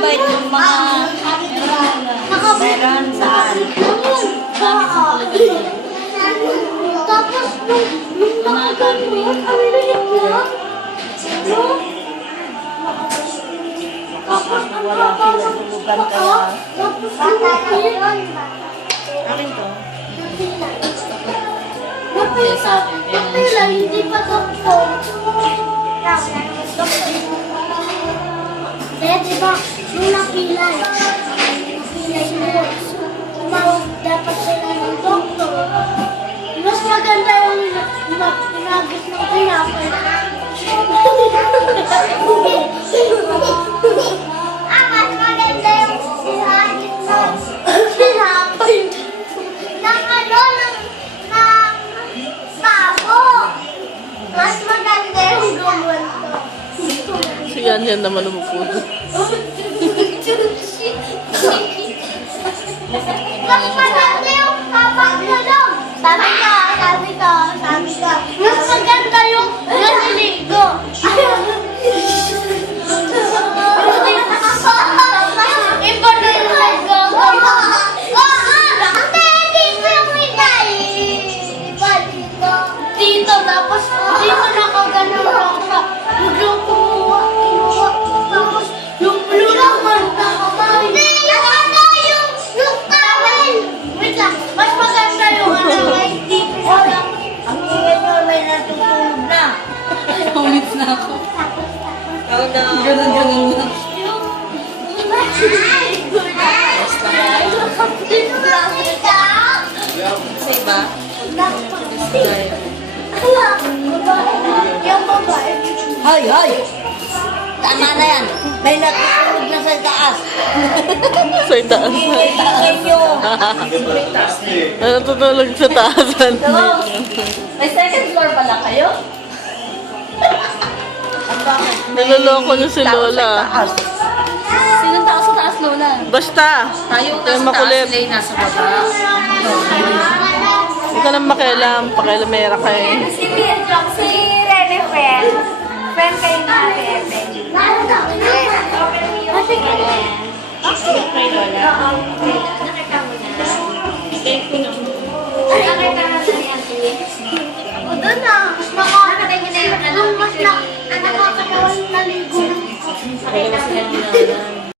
invite yung mga meron saan. Tapos nung nakagawa, ang liit na. Tapos wala sila tulugan kaya. Tapos yun. Akin to. Napila, hindi pa doktor. Kaya diba, nung napila yun, tumawag dapat sila ng doktor. Mas maganda yung nagis ng pinapay. Mas maganda yung sinagis ng pinapay. Ng pabo. Mas maganda yung gawin to. Si yan naman umupudo. Mas maganda yung kapagulog. Sabi ka. Mas maganda yung naliligo. Iba na yung nagagawa. Dito yung minay. Iba dito. Dito, tapos dito nakaganon lang siya. Biglang kinuha. Tapos yung laman na kamay. Yung towel. Wait lang, mas maganda yung hindi ko lang. Ang ingay nyo, may natutulog na. Ulit na ako. Oh no. Ganun lang. Sa iba? Yung babae. Hoy! Tama na yan. May natutulog na sa taas. Sa itaas. Ingay nyo. Natutulog sa taasan. May second floor pala kayo? Naloloko niyo si Lola. Sino taas sa taas, Lola? Basta. Tayo Kaya nasa taas, makulit. sila yung nasa baba. Hindi ka lang makialam. Pakialamera ka eh. Si Rene friend. Friend kayo na Ate. Sige. Kay Lola. Nakita mo na. Nakita na ni Ate. O doon na. Nakakita niyo na yung mas nakakatawang naligo. Pakita sila ni Lola.